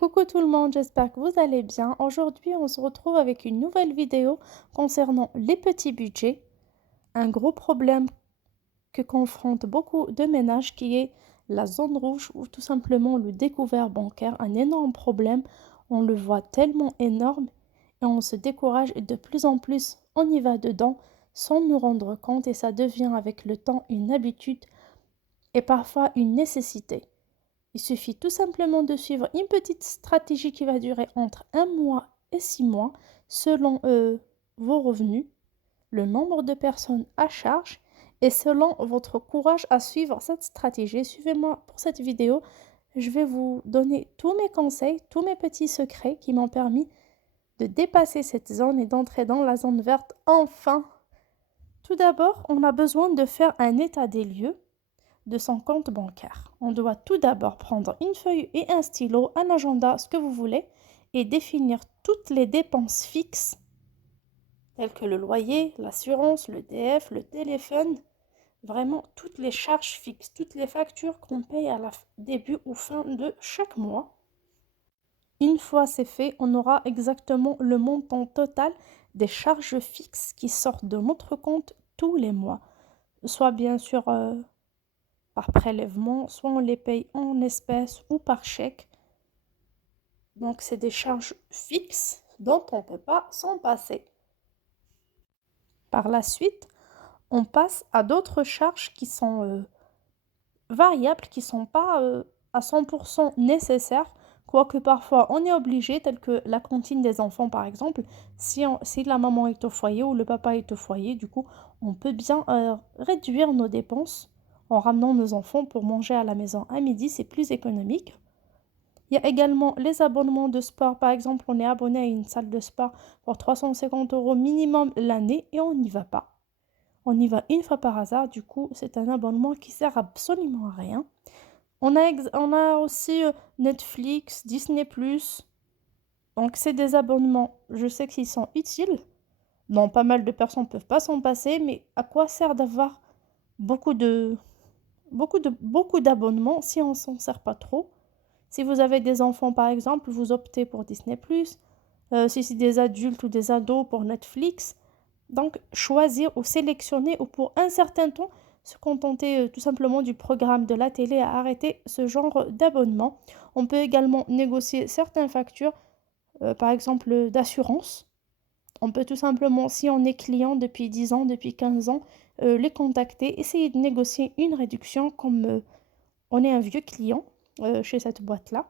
Coucou tout le monde, j'espère que vous allez bien. Aujourd'hui, on se retrouve avec une nouvelle vidéo concernant les petits budgets, un gros problème que confrontent beaucoup de ménages qui est la zone rouge ou tout simplement le découvert bancaire, un énorme problème. On le voit tellement énorme et on se décourage et de plus en plus on y va dedans sans nous rendre compte et ça devient avec le temps une habitude et parfois une nécessité. Il suffit tout simplement de suivre une petite stratégie qui va durer entre un mois et 6 mois selon vos revenus, le nombre de personnes à charge et selon votre courage à suivre cette stratégie. Suivez-moi pour cette vidéo. Je vais vous donner tous mes conseils, tous mes petits secrets qui m'ont permis de dépasser cette zone et d'entrer dans la zone verte enfin. Tout d'abord, on a besoin de faire un état des lieux de son compte bancaire. On doit tout d'abord prendre une feuille et un stylo, un agenda, ce que vous voulez, et définir toutes les dépenses fixes, telles que le loyer, l'assurance, le DF, le téléphone, vraiment toutes les charges fixes, toutes les factures qu'on paye à la début ou fin de chaque mois. Une fois c'est fait, on aura exactement le montant total des charges fixes qui sortent de notre compte tous les mois, soit bien sûr par prélèvement, soit on les paye en espèces ou par chèque. Donc, c'est des charges fixes dont on ne peut pas s'en passer. Par la suite, on passe à d'autres charges qui sont variables, qui ne sont pas à 100% nécessaires, quoique parfois on est obligé, tel que la cantine des enfants par exemple, si la maman est au foyer ou le papa est au foyer, du coup, on peut bien réduire nos dépenses en ramenant nos enfants pour manger à la maison à midi, c'est plus économique. Il y a également les abonnements de sport. Par exemple, on est abonné à une salle de sport pour 350 € minimum l'année et on n'y va pas. On y va une fois par hasard, du coup, c'est un abonnement qui sert absolument à rien. On a aussi Netflix, Disney+. Donc, c'est des abonnements, je sais qu'ils sont utiles. Non, pas mal de personnes ne peuvent pas s'en passer, mais à quoi sert d'avoir beaucoup d'abonnements si on ne s'en sert pas trop? Si vous avez des enfants, par exemple, vous optez pour Disney+. Si c'est des adultes ou des ados, pour Netflix. Donc, choisir ou sélectionner ou pour un certain temps, se contenter tout simplement du programme de la télé à arrêter ce genre d'abonnement. On peut également négocier certaines factures, par exemple d'assurance. On peut tout simplement, si on est client depuis 10 ans, depuis 15 ans, les contacter, essayer de négocier une réduction comme on est un vieux client chez cette boîte-là.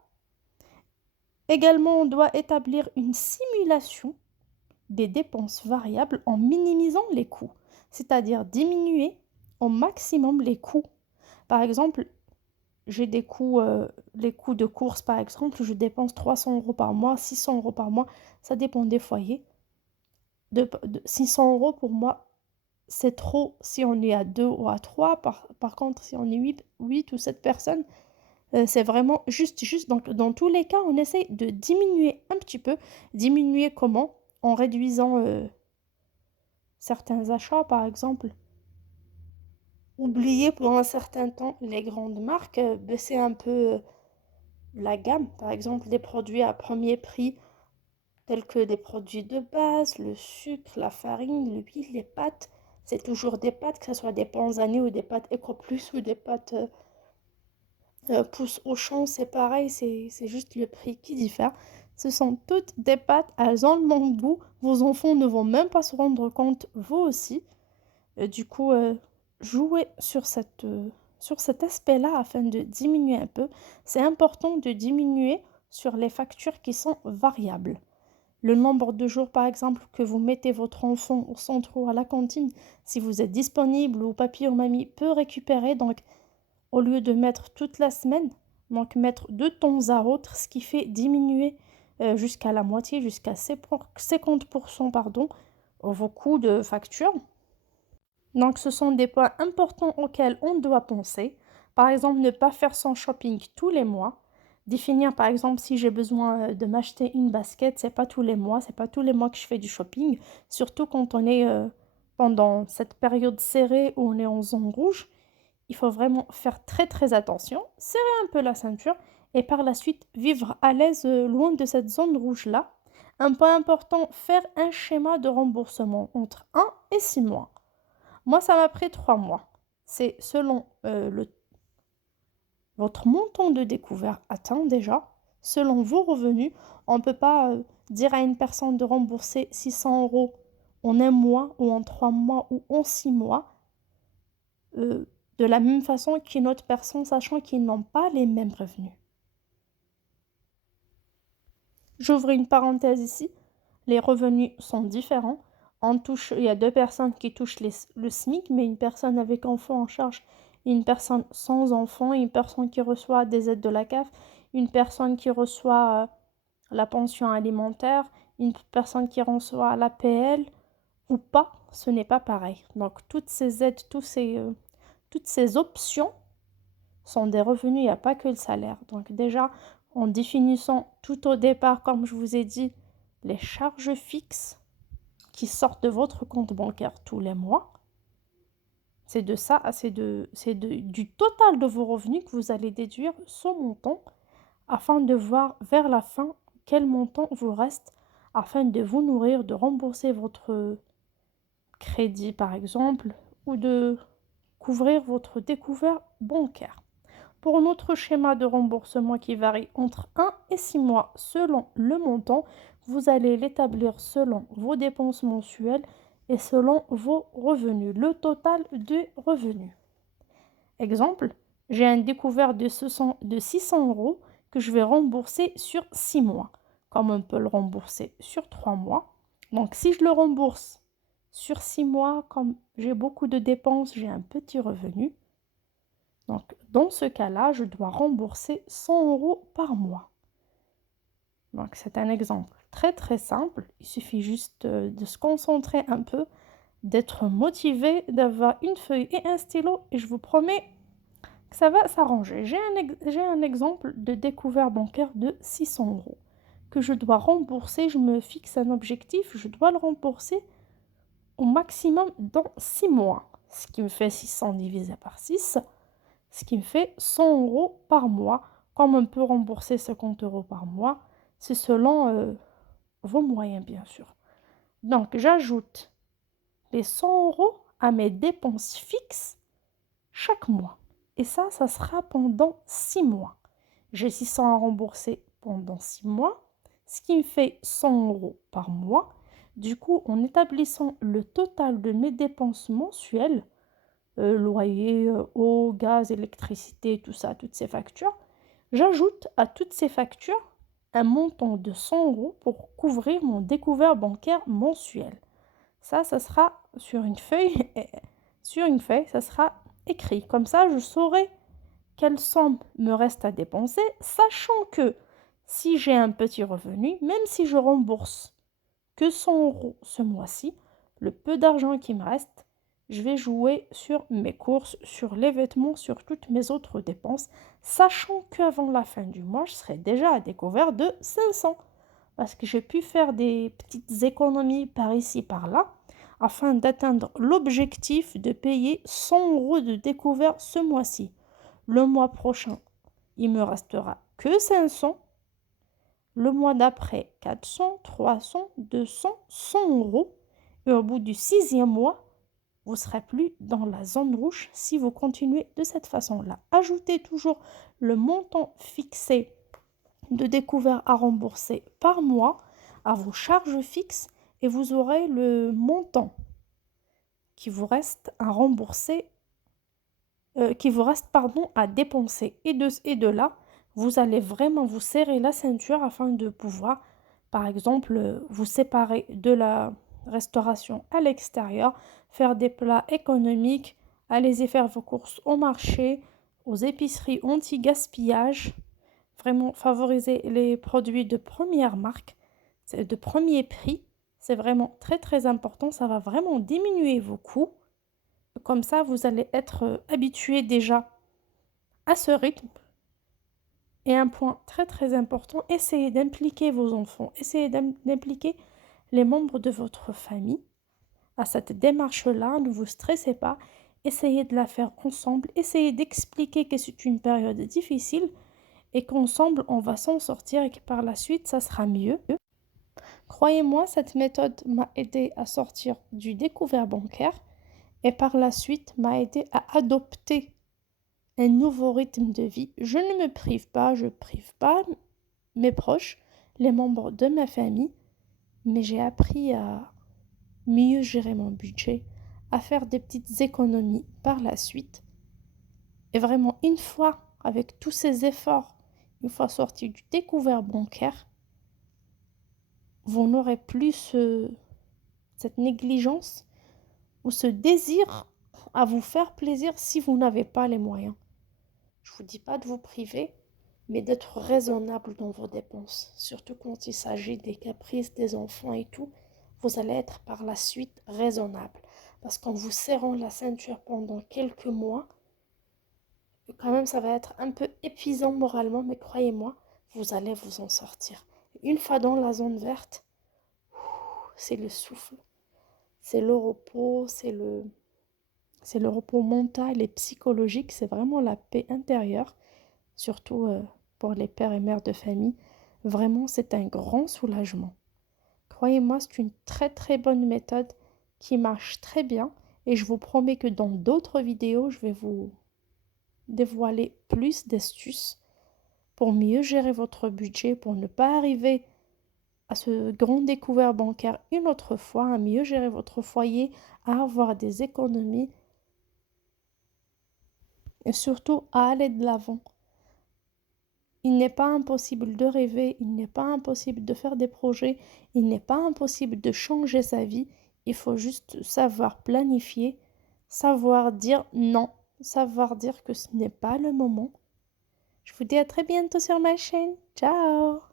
Également, on doit établir une simulation des dépenses variables en minimisant les coûts, c'est-à-dire diminuer au maximum les coûts. Par exemple, j'ai des coûts, les coûts de course par exemple, je dépense 300 € par mois, 600 € par mois, ça dépend des foyers. 600 € pour moi, c'est trop si on est à 2 ou à 3. Par contre, si on est 8 ou 7 personnes, c'est vraiment juste. Donc, dans tous les cas, on essaye de diminuer un petit peu. Diminuer comment? En réduisant certains achats, par exemple. Oublier pour un certain temps les grandes marques, baisser un peu la gamme. Par exemple, des produits à premier prix, tels que des produits de base, le sucre, la farine, l'huile, les pâtes. C'est toujours des pâtes, que ce soit des Panzani ou des pâtes EcoPlus ou des pâtes Pousse au champ, c'est pareil, c'est juste le prix qui diffère. Ce sont toutes des pâtes, elles ont le même goût. Vos enfants ne vont même pas se rendre compte, vous aussi. Du coup, jouez sur cet aspect-là afin de diminuer un peu. C'est important de diminuer sur les factures qui sont variables. Le nombre de jours, par exemple, que vous mettez votre enfant au centre ou à la cantine, si vous êtes disponible ou papy ou mamie peut récupérer. Donc, au lieu de mettre toute la semaine, donc mettre de temps à autre, ce qui fait diminuer jusqu'à la moitié, jusqu'à 50% pardon, vos coûts de facture. Donc ce sont des points importants auxquels on doit penser. Par exemple, ne pas faire son shopping tous les mois. Définir par exemple si j'ai besoin de m'acheter une basket, c'est pas tous les mois, c'est pas tous les mois que je fais du shopping, surtout quand on est pendant cette période serrée où on est en zone rouge. Il faut vraiment faire très très attention, serrer un peu la ceinture et par la suite vivre à l'aise loin de cette zone rouge-là. Un point important, faire un schéma de remboursement entre 1 et 6 mois. Moi, ça m'a pris 3 mois. C'est selon votre montant de découvert atteint déjà, selon vos revenus. On ne peut pas dire à une personne de rembourser 600 € en 1 mois ou en 3 mois ou en 6 mois, de la même façon qu'une autre personne, sachant qu'ils n'ont pas les mêmes revenus. J'ouvre une parenthèse ici. Les revenus sont différents. Il y a 2 personnes qui touchent le SMIC, mais une personne avec enfant en charge, une personne sans enfant, une personne qui reçoit des aides de la CAF, une personne qui reçoit la pension alimentaire, une personne qui reçoit l'APL ou pas, ce n'est pas pareil. Donc toutes ces aides, toutes ces options sont des revenus, il n'y a pas que le salaire. Donc déjà, en définissant tout au départ, comme je vous ai dit, les charges fixes qui sortent de votre compte bancaire tous les mois, c'est du total de vos revenus que vous allez déduire ce montant afin de voir vers la fin quel montant vous reste afin de vous nourrir, de rembourser votre crédit par exemple ou de couvrir votre découvert bancaire. Pour notre schéma de remboursement qui varie entre 1 et 6 mois selon le montant, vous allez l'établir selon vos dépenses mensuelles et selon vos revenus, le total des revenus. Exemple, j'ai un découvert de 600 € que je vais rembourser sur 6 mois, comme on peut le rembourser sur 3 mois. Donc si je le rembourse sur 6 mois, comme j'ai beaucoup de dépenses, j'ai un petit revenu. Donc, dans ce cas-là, je dois rembourser 100 € par mois. Donc, c'est un exemple très très simple. Il suffit juste de se concentrer un peu, d'être motivé, d'avoir une feuille et un stylo et je vous promets que ça va s'arranger. J'ai un exemple de découvert bancaire de 600 € que je dois rembourser. Je me fixe un objectif, je dois le rembourser au maximum dans 6 mois. Ce qui me fait 600 divisé par 6. Ce qui me fait 100 € par mois. Comme on peut rembourser 50 € par mois, c'est selon vos moyens, bien sûr. Donc, j'ajoute les 100 € à mes dépenses fixes chaque mois. Et ça sera pendant 6 mois. J'ai 600 à rembourser pendant 6 mois, ce qui me fait 100 € par mois. Du coup, en établissant le total de mes dépenses mensuelles, loyer, eau, gaz, électricité, tout ça, toutes ces factures, j'ajoute à toutes ces factures un montant de 100 € pour couvrir mon découvert bancaire mensuel. Ça sera sur une feuille, ça sera écrit. Comme ça, je saurai quelle somme me reste à dépenser, sachant que si j'ai un petit revenu, même si je rembourse que 100 € ce mois-ci, le peu d'argent qui me reste, je vais jouer sur mes courses, sur les vêtements, sur toutes mes autres dépenses, sachant qu'avant la fin du mois, je serai déjà à découvert de 500. Parce que j'ai pu faire des petites économies par ici, par là, afin d'atteindre l'objectif de payer 100 € de découvert ce mois-ci. Le mois prochain, il me restera que 500. Le mois d'après, 400, 300, 200, 100 €. Et au bout du 6e mois, vous ne serez plus dans la zone rouge si vous continuez de cette façon-là. Ajoutez toujours le montant fixé de découvert à rembourser par mois à vos charges fixes et vous aurez le montant qui vous reste à rembourser, à dépenser. Et de là, vous allez vraiment vous serrer la ceinture afin de pouvoir, par exemple, vous séparer de la restauration à l'extérieur, faire des plats économiques, allez-y faire vos courses au marché, aux épiceries anti-gaspillage, vraiment favoriser les produits de première marque, de premier prix. C'est vraiment très très important, ça va vraiment diminuer vos coûts. Comme ça, vous allez être habitué déjà à ce rythme. Et un point très très important, essayez d'impliquer vos enfants, essayez d'impliquer les membres de votre famille à cette démarche-là. Ne vous stressez pas, essayez de la faire ensemble, essayez d'expliquer que c'est une période difficile et qu'ensemble, on va s'en sortir et que par la suite, ça sera mieux. Croyez-moi, cette méthode m'a aidé à sortir du découvert bancaire et par la suite m'a aidé à adopter un nouveau rythme de vie. Je ne me prive pas, je prive pas mes proches, les membres de ma famille, mais j'ai appris à mieux gérer mon budget, à faire des petites économies par la suite. Et vraiment, une fois, avec tous ces efforts, une fois sorti du découvert bancaire, vous n'aurez plus cette négligence ou ce désir à vous faire plaisir si vous n'avez pas les moyens. Je ne vous dis pas de vous priver, mais d'être raisonnable dans vos dépenses, surtout quand il s'agit des caprices des enfants et tout. Vous allez être par la suite raisonnable. Parce qu'en vous serrant la ceinture pendant quelques mois, quand même ça va être un peu épuisant moralement, mais croyez-moi, vous allez vous en sortir. Une fois dans la zone verte, c'est le souffle, c'est le repos, c'est le repos mental et psychologique, c'est vraiment la paix intérieure, surtout pour les pères et mères de famille. Vraiment, c'est un grand soulagement. Croyez-moi, c'est une très très bonne méthode qui marche très bien et je vous promets que dans d'autres vidéos, je vais vous dévoiler plus d'astuces pour mieux gérer votre budget, pour ne pas arriver à ce grand découvert bancaire une autre fois, à mieux gérer votre foyer, à avoir des économies et surtout à aller de l'avant. Il n'est pas impossible de rêver, il n'est pas impossible de faire des projets, il n'est pas impossible de changer sa vie. Il faut juste savoir planifier, savoir dire non, savoir dire que ce n'est pas le moment. Je vous dis à très bientôt sur ma chaîne. Ciao!